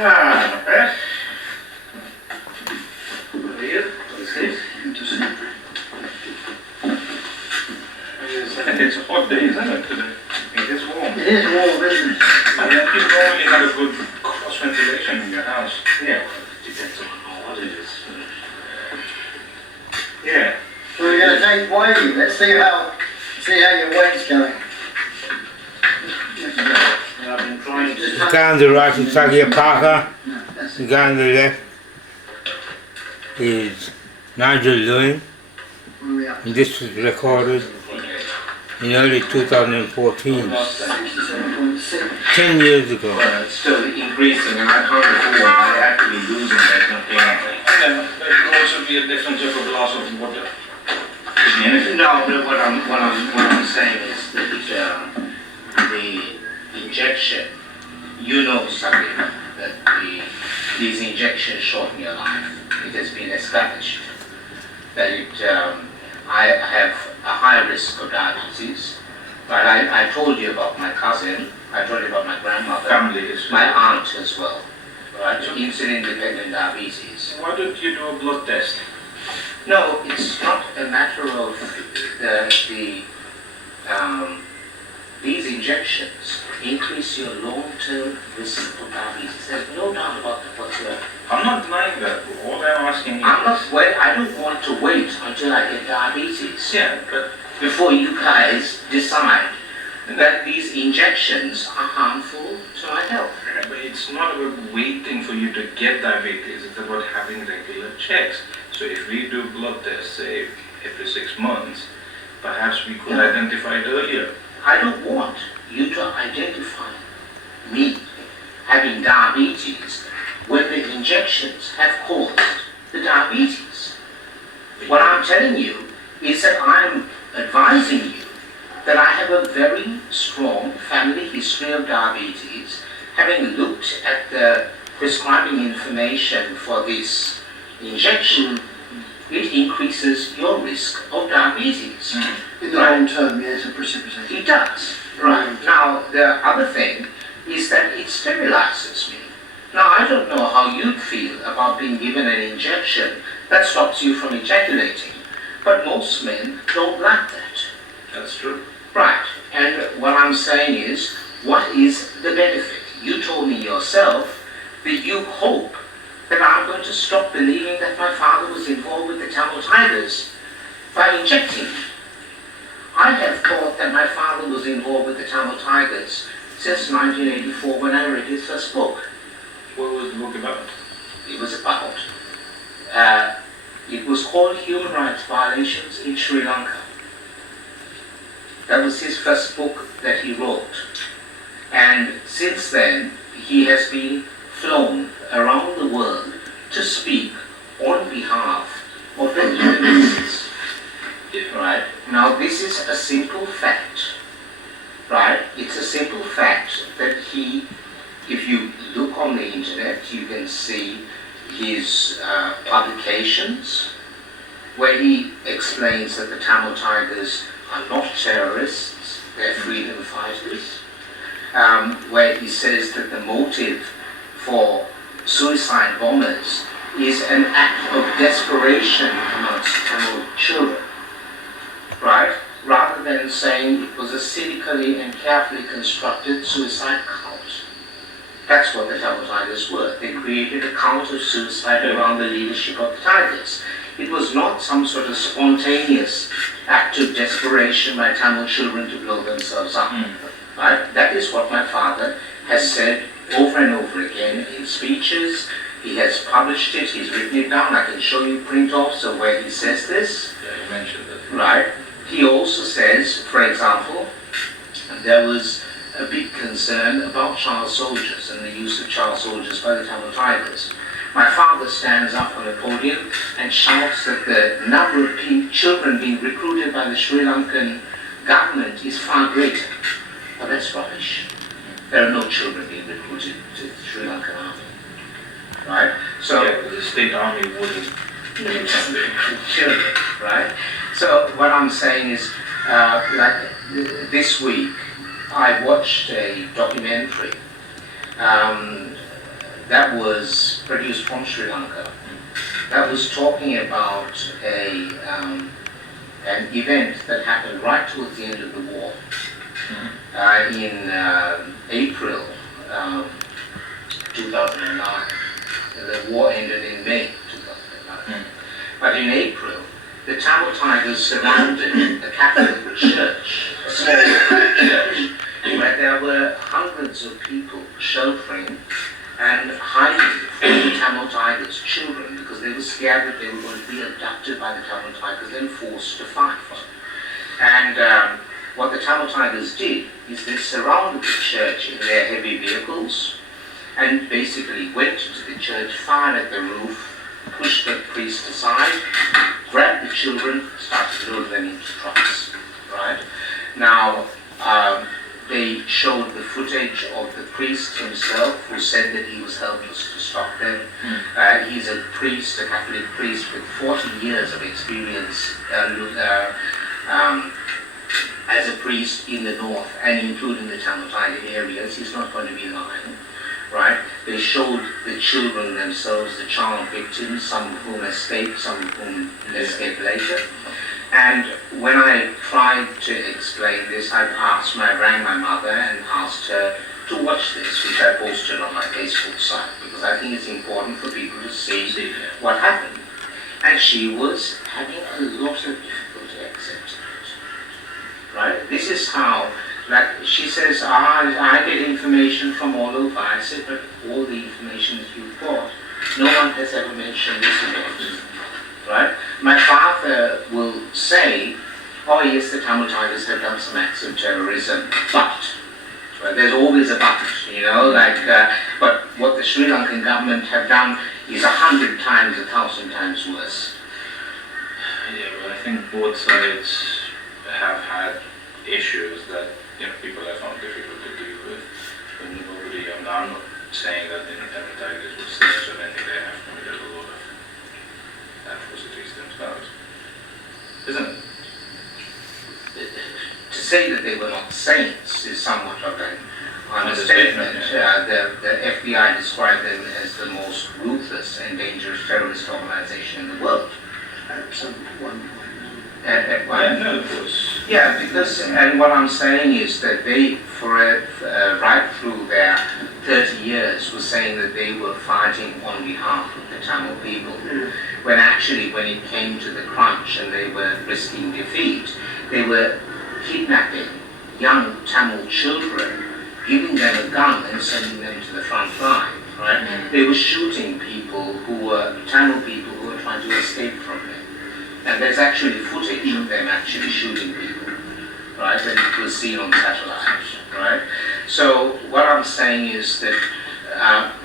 Not bad. How are you? What's this? Good to see you. It's a hot day, isn't it, today? It is warm. It is warm, isn't it? Yeah, you normally have a good cross ventilation in your house. Yeah, well, it depends on how hot it is. Yeah. So we're going to take weighing. Let's see how your weight's going. I've been trying to... The guy on the right is Sagir Parkar. No, that's The it. guy on the left is Nigel Lewin. Where are we at? And this was recorded in early 2014, 67.6. 10 years ago. Well, it's still increasing and I can't afford I actually losing that nothing. Yeah, there could also be a difference of a glass of water. No, but what I'm saying is that the injection, you know, Sagir, that these injections shorten your life. It has been established that I have a high risk of diabetes. But I told you about my cousin, I told you about my grandmother, my aunt as well, right? Insulin-dependent diabetes. Why don't you do a blood test? No, it's not a matter of these injections increase your long-term risk of diabetes. There's no doubt about that whatsoever. I'm not denying that. All I'm asking is... I don't want to wait until I get diabetes. Yeah, but... Before you guys decide that these injections are harmful to my health. Yeah, but it's not about waiting for you to get diabetes. It's about having regular checks. So if we do blood tests, say, every 6 months, perhaps we could identify it earlier. I don't want you to identify me having diabetes when the injections have caused the diabetes. What I'm telling you is that I'm advising you that I have a very strong family history of diabetes, having looked at the prescribing information for this injection. It increases your risk of diabetes. In the long term, yes, a precipitation. It does. Right. Now, the other thing is that it sterilizes me. Now, I don't know how you'd feel about being given an injection that stops you from ejaculating, but most men don't like that. That's true. Right. And what I'm saying is, what is the benefit? You told me yourself that you hope that I'm going to stop believing that my father was involved with the Tamil Tigers by injecting me. I have thought that my father was involved with the Tamil Tigers since 1984 when I read his first book. What was the book about? It was about, it was called Human Rights Violations in Sri Lanka. That was his first book that he wrote. And since then, he has been flown around the world to speak on behalf of the humanists. Right? Now, this is a simple fact. Right? It's a simple fact that he, if you look on the internet, you can see his publications where he explains that the Tamil Tigers are not terrorists, they're freedom fighters, where he says that the motive for suicide bombers is an act of desperation amongst Tamil children, right? Rather than saying it was a cynically and carefully constructed suicide cult. That's what the Tamil Tigers were. They created a cult of suicide around the leadership of the Tigers. It was not some sort of spontaneous act of desperation by Tamil children to blow themselves up. Right? That is what my father has said over and over again in speeches. He has published it, he's written it down. I can show you print-offs of where he says this. Yeah, you mentioned it. Right? He also says, for example, there was a big concern about child soldiers and the use of child soldiers by the Tamil Tigers. My father stands up on a podium and shouts that the number of children being recruited by the Sri Lankan government is far greater. Well, that's rubbish. There are no children being recruited to the Sri Lankan army. Right? So, Yeah, the state army wouldn't. children, right? So what I'm saying is, like this week, I watched a documentary that was produced from Sri Lanka, that was talking about an event that happened right towards the end of the war. In April 2009. The war ended in May 2009. But in April, the Tamil Tigers surrounded a Catholic church, a small church, where there were hundreds of people sheltering and hiding from the Tamil Tigers, children, because they were scared that they were going to be abducted by the Tamil Tigers and forced to fight. And what the Tamil Tigers did is they surrounded the church in their heavy vehicles and basically went into the church, fired at the roof, pushed the priest aside, grabbed the children, started loading them into trucks. Right? Now, they showed the footage of the priest himself, who said that he was helpless to stop them. He's a priest, a Catholic priest with 40 years of experience as a priest in the north and including the Tamil Tiger areas. He's not going to be lying, right? They showed the children themselves, the child victims, some of whom escaped, some of whom escaped later. And when I tried to explain this, I rang my mother and asked her to watch this, which I posted on my Facebook site, because I think it's important for people to see what happened. And she was having a lot of difficulty accepting it. Right? This is how, like, she says, I get information from all over. I said, but all the information that you've got, no one has ever mentioned this event. Right? My father will say, oh yes, the Tamil Tigers have done some acts of terrorism, but, right? There's always a but, you know, like, but what the Sri Lankan government have done is 100 times, 1,000 times worse. Yeah, but I think both sides have had issues that, you know, people have found difficult to deal with. When nobody, I'm not saying that the Tamil Tigers were saints or anything, they have committed a lot of atrocities themselves, isn't it? To say that they were not saints is somewhat of an understatement. The FBI described them as the most ruthless and dangerous terrorist organization in the world. At one point. Yeah, because, and what I'm saying is that they, right through their 30 years, were saying that they were fighting on behalf of the Tamil people. When actually, when it came to the crunch and they were risking defeat, they were kidnapping young Tamil children, giving them a gun and sending them to the front line. Right? They were shooting people who were Tamil people who were trying to escape from them. And there's actually footage of them actually shooting people, right? And it was seen on satellite, right? So what I'm saying is that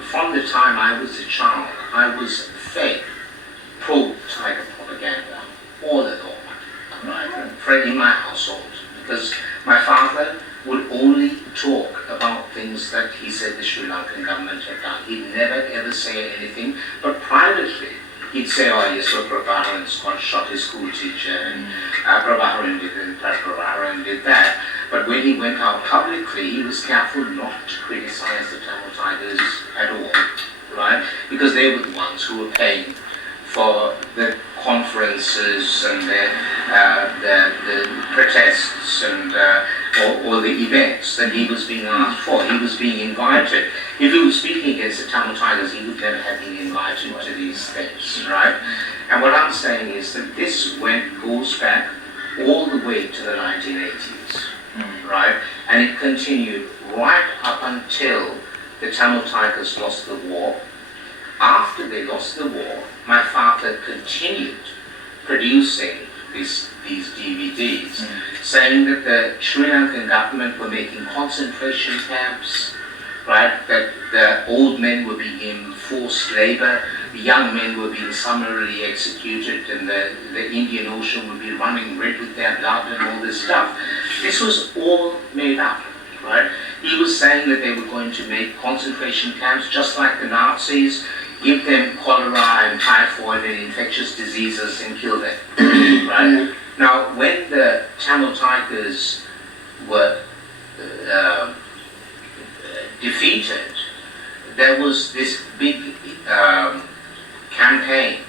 from the time I was a child, I was fed pro-Tiger propaganda all along, right? In my household, because my father would only talk about things that he said the Sri Lankan government had done. He'd never ever say anything, but privately, he'd say, oh yes, so Prabharan shot his school teacher, and Prabharan did this, Prabharan did that. But when he went out publicly, he was careful not to criticize the Tamil Tigers at all, right? Because they were the ones who were paying for the conferences and the protests and or the events that he was being asked for. He was being invited. If he was speaking against the Tamil Tigers, he would never have been invited to these things, right? And what I'm saying is that this goes back all the way to the 1980s, right? And it continued right up until the Tamil Tigers lost the war. After they lost the war, my father continued producing these DVDs, saying that the Sri Lankan government were making concentration camps, right? That the old men were being in forced labor, the young men were being summarily executed, and the Indian Ocean would be running red with their blood and all this stuff. This was all made up, right? He was saying that they were going to make concentration camps just like the Nazis, give them cholera and typhoid and infectious diseases and kill them, right? Now, when the Tamil Tigers were defeated, there was this big campaign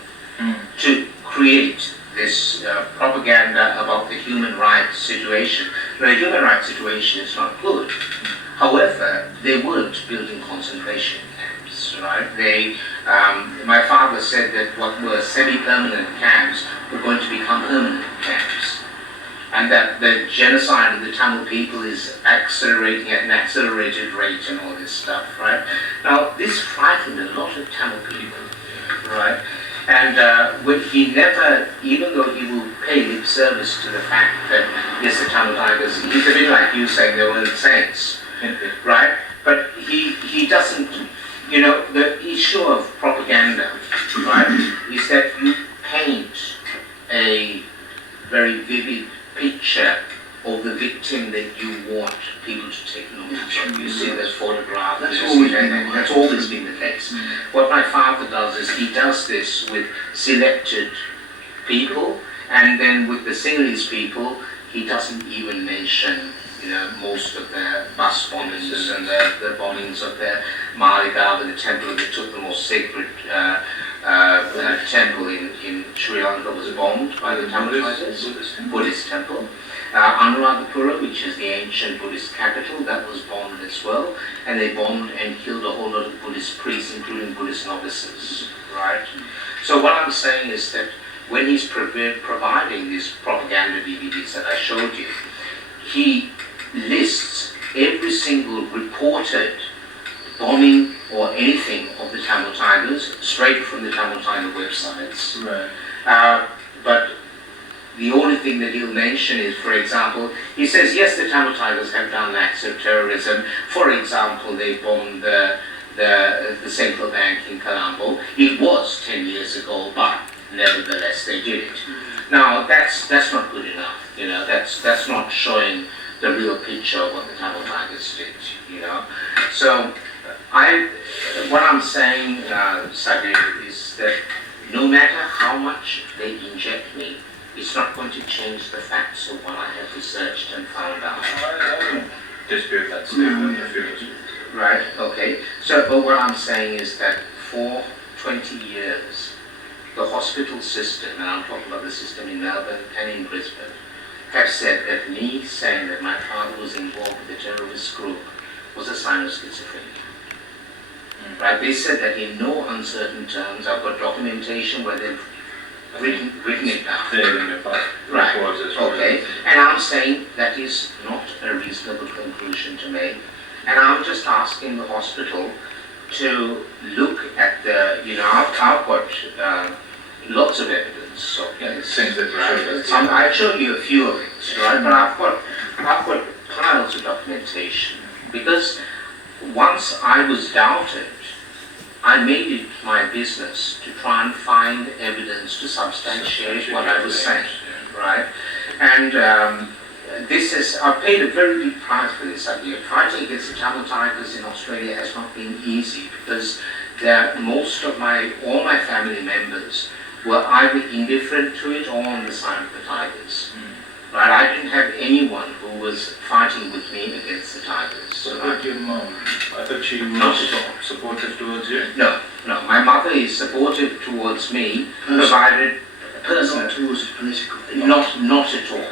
to create this propaganda about the human rights situation. The human rights situation is not good. However, they weren't building concentration camps, right? My father said that what were semi-permanent camps were going to become permanent camps, and that the genocide of the Tamil people is accelerating at an accelerated rate and all this stuff, right? Now, this frightened a lot of Tamil people, right? And he never, even though he will pay lip service to the fact that, yes, the Tamil Tigers, he's a bit like you saying they weren't saints, right? But he doesn't, the issue of propaganda, right, is that you paint a very vivid picture of the victim that you want people to take notice of. You see that photograph, that's always been the case. What my father does is he does this with selected people, and then with the Sinhalese people, he doesn't even mention most of the bus bombings and the bombings of the Maligava, the temple that took the most sacred temple in Sri Lanka was bombed by the Tamil Tigers, Buddhist temple. Anuradhapura, which is the ancient Buddhist capital, that was bombed as well, and they bombed and killed a whole lot of Buddhist priests, including Buddhist novices, right? So what I'm saying is that when he's providing these propaganda DVDs that I showed you, he lists every single reported bombing or anything of the Tamil Tigers straight from the Tamil Tiger websites. Right. But the only thing that he'll mention is, for example, he says, yes, the Tamil Tigers have done acts of terrorism. For example, they bombed the central bank in Colombo. It was 10 years ago, but nevertheless they did it. Now, that's not good enough. That's not showing the real picture of what the Tamil Tigers did. So, what I'm saying, Sagir, is that no matter how much they inject me, it's not going to change the facts of what I have researched and found out. I don't dispute that statement. Right, okay. So, but what I'm saying is that for 20 years, the hospital system, and I'm talking about the system in Melbourne and in Brisbane, have said that me saying that my father was involved with a terrorist group was a sign of schizophrenia. Right, they said that in no uncertain terms. I've got documentation where they've written it down. Right, okay. And I'm saying that is not a reasonable conclusion to make. And I'm just asking the hospital to look at the, I've got lots of evidence of this. I'll show you a few of it, right? But I've got piles of documentation, because once I was doubted, I made it my business to try and find evidence to substantiate what I was saying, right? And I've paid a very big price for this idea. Fighting against the Tamil Tigers in Australia has not been easy, because all my family members were either indifferent to it or on the side of the Tigers. Right? I didn't have anyone who was fighting with me against the Tigers. So about your mom, I thought she was not at all supportive towards you? No. My mother is supportive towards me, provided personal. Not towards the political thing. Not at all.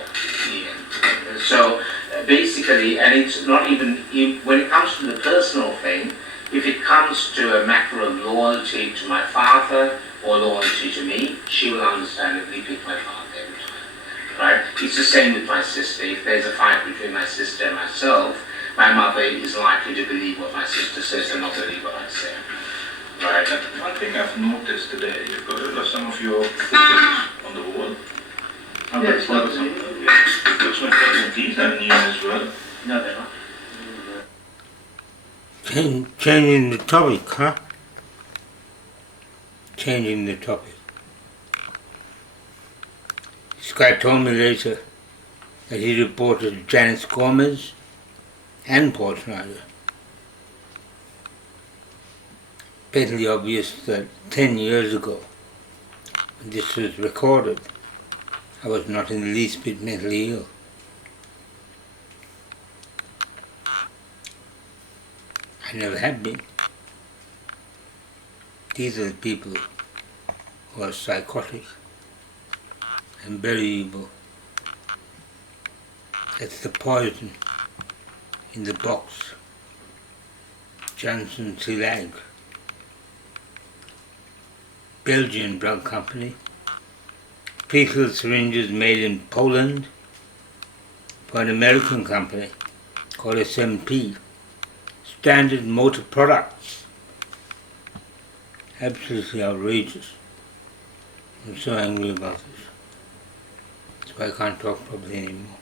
Yeah. So basically, and it's not even, when it comes to the personal thing, if it comes to a matter of loyalty to my father or loyalty to me, she will understandably pick my father every time. Right? It's the same with my sister. If there's a fight between my sister and myself, my mother is likely to believe what my sister says and not believe what I say. Right? One thing I've noticed today, you've got some of your photos on the wall. Yes, You've got some photos. These are new as well. No, they're not. Changing the topic, huh? Changing the topic. This guy told me later that he reported Janice Gomez and Paul Schneider. Patently obvious that 10 years ago, when this was recorded, I was not in the least bit mentally ill. I never have been. These are the people who are psychotic and very evil. It's the poison in the box. Johnson Silag, Belgian drug company. Pre-filled syringes made in Poland for an American company called SMP. Standard Motor Products. Absolutely outrageous. I'm so angry about this. That's why I can't talk properly anymore.